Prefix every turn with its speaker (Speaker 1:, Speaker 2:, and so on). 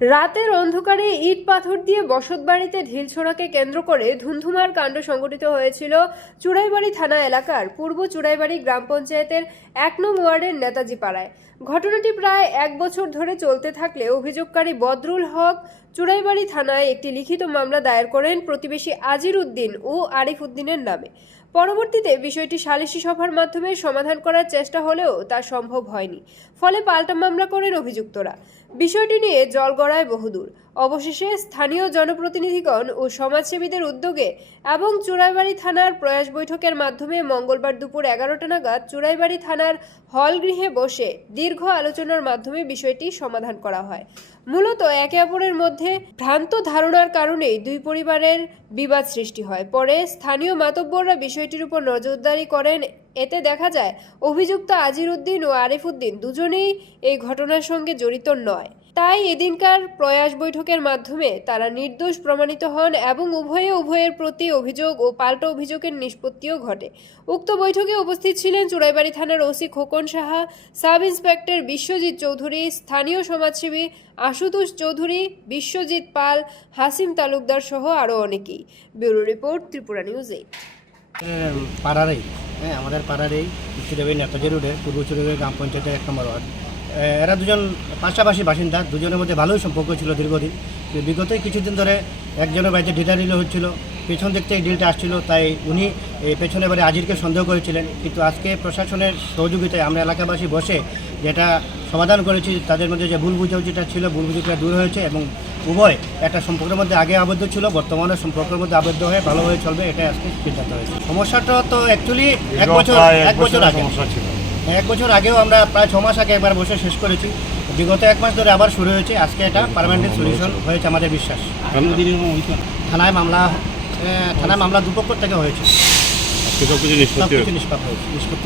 Speaker 1: রাতের অন্ধকারে ইট পাথর দিয়ে বসতবাড়িতে ঢিল ছোড়াকে কেন্দ্র করে ধুন্ধুমার কাণ্ড সংঘটিত হয়েছিল চুড়াইবাড়ি থানা এলাকার পূর্ব চুড়াইবাড়ি গ্রাম পঞ্চায়েতের এক নং ওয়ার্ডের নেতাজি পাড়ায়। ঘটনাটি প্রায় এক বছর ধরে চলতে থাকলে অভিযোগকারী বদরুল হক চুড়াইবাড়ি থানায় একটি লিখিত মামলা দায়ের করেন প্রতিবেশী আজির উদ্দিন ও আরিফ উদ্দিনের নামে। পরবর্তীতে বিষয়টি সালিশি সভার মাধ্যমে সমাধান করার চেষ্টা হলেও তা সম্ভব হয়নি। ফলে পাল্টা মামলা করেন অভিযুক্তরা। বিষয়টি নিয়ে জল গড়ায় বহুদূর। অবশেষে স্থানীয় জনপ্রতিনিধিগণ ও সমাজসেবীদের উদ্যোগে এবং চুড়াইবাড়ি থানার প্রয়াস বৈঠকের মাধ্যমে মঙ্গলবার দুপুর এগারোটা নাগাদ চুড়াইবাড়ি থানার হলগৃহে বসে দীর্ঘ আলোচনার মাধ্যমে বিষয়টি সমাধান করা হয়। মূলত একে অপরের মধ্যে ভ্রান্ত ধারণার কারণেই দুই পরিবারের বিবাদ সৃষ্টি হয়। পরে স্থানীয় মাতব্বররা বিষয়টির উপর নজরদারি করেন। এতে দেখা যায়, অভিযুক্ত আজির উদ্দিন ও আরিফ উদ্দিন দুজনেই এই ঘটনার সঙ্গে জড়িত নয়। তাই এদিনকার প্রয়াস বৈঠকের মাধ্যমে তারা নির্দোষ প্রমাণিত হন এবং উভয়ে উভয়ের প্রতি অভিযোগ ও পাল্টা অভিযোগের নিষ্পত্তিও ঘটে। উক্ত বৈঠকে উপস্থিত ছিলেন চুড়াইবাড়ি থানার OC Khokon Saha, sub inspector Biswajit Chowdhury, স্থানীয় সমাজসেবী আশুতোষ চৌধুরী, বিশ্বজিৎ পাল, হাসিম তালুকদার সহ আরও অনেকেই। Bureau report Tripura news eight.
Speaker 2: পাড়ারই হ্যাঁ আমাদের পাড়ারেই চুরেবাই নেতাজি রোডে পূর্ব চুরেবাই গ্রাম পঞ্চায়েতের এক নম্বর ওয়ার্ড এরা দুজন পাশাপাশি বাসিন্দা, দুজনের মধ্যে ভালোই সম্পর্ক ছিল দীর্ঘদিন। তো বিগতই কিছুদিন ধরে একজনের বাড়িতে ডিটা ডিলে হচ্ছিল। পেছন দিক থেকে ডিলটা আসছিল, তাই উনি এই পেছনের বাড়ি আজিরকে সন্দেহ করেছিলেন। কিন্তু আজকে প্রশাসনের সহযোগিতায় আমরা এলাকাবাসী বসে যেটা সমাধান করেছি, তাদের মধ্যে যে ভুল বুঝাবুঝিটা ছিল, ভুল বুঝিটা দূর হয়েছে এবং উভয় একটা সম্পর্কের মধ্যে আগে আবদ্ধ ছিল বর্তমানে সম্পর্কের মধ্যে আবদ্ধ হয়ে ভালোভাবে চলবে এটা আজকে সিদ্ধান্ত হয়েছে। সমস্যাটা তো অ্যাকচুয়ালি এক বছর এক বছর আগে। এক বছর আগেও আমরা প্রায় ছ মাস আগে একবার বসে শেষ করেছি। বিগত এক মাস ধরে আবার শুরু হয়েছে। আজকে এটা পারমানেন্ট সলিউশন হয়েছে আমাদের বিশ্বাস। থানায় মামলা থানায় মামলা দুপক্ষ থেকে হয়েছে।
Speaker 3: সব কিছু নিষ্পত্তি
Speaker 2: হয়েছে। নিষ্পত্তি